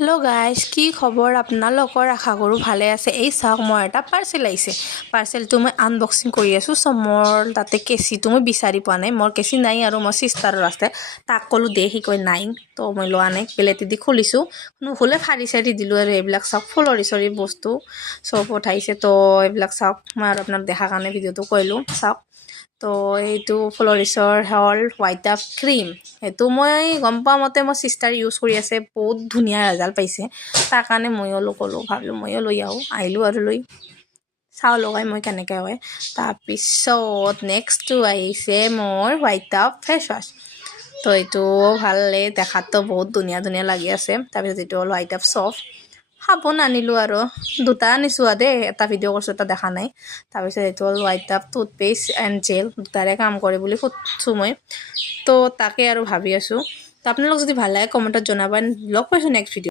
Hello' guys, কি খবৰ আপোনালোকৰ? আশা কৰোঁ ভালে আছে। এই চাওক, মই এটা পাৰ্চেল আহিছে। পাৰ্চেলটো মই আনবক্সিং কৰি আছোঁ। মোৰ তাতে কেঁচিটো মই বিচাৰি পোৱা নাই। মোৰ কেঁচি নাই আৰু মোৰ চিষ্টাৰৰ আছে। তাক ক'লোঁ দে, সি কয় নাই, তো মই লোৱা নাই। বেলেটেদি খুলিছোঁ, নুখুলে ফাৰি চাৰি দিলোঁ আৰু এইবিলাক চাওক, ফুলৰি বস্তু চব উঠাইছে। তো এইবিলাক চাওক, মই আৰু আপোনাক দেখাৰ কাৰণে ভিডিঅ'টো কৰিলোঁ। চাওক, তো এইটো ফ্লৰিছৰ হ'ল হোৱাইট আপ ক্ৰীম। সেইটো মই গম পোৱা মতে মোৰ চিষ্টাৰ ইউজ কৰি আছে, বহুত ধুনীয়া ৰিজাল্ট পাইছে। তাৰ কাৰণে ময়ো ক'লোঁ, ভাবিলোঁ ময়ো লৈ আহিলোঁ আৰু লৈ চাওঁ লগাই মই কেনেকৈ হয়। তাৰপিছত নেক্সটটো আহিছে মোৰ হোৱাইট আপ ফেচ ৱাছ। তো এইটো ভালেই, দেখাততো বহুত ধুনীয়া লাগি আছে। তাৰপিছত এইটো হ'ল হোৱাইট আপ চফ। সাবোন আনিলোঁ আৰু দুটা আনিছোঁ দেই, এটা ভিডিঅ' কৰিছোঁ, এটা দেখা নাই। তাৰপিছত এইটো হ'ল white up toothpaste and gel, দুটাৰে কাম কৰে বুলি সুধিছোঁ মই। তো তাকে আৰু ভাবি আছোঁ। তো আপোনালোক যদি ভাল লাগে কমেণ্টত জনাব। লগ পাইছোঁ নেক্সট ভিডিঅ'।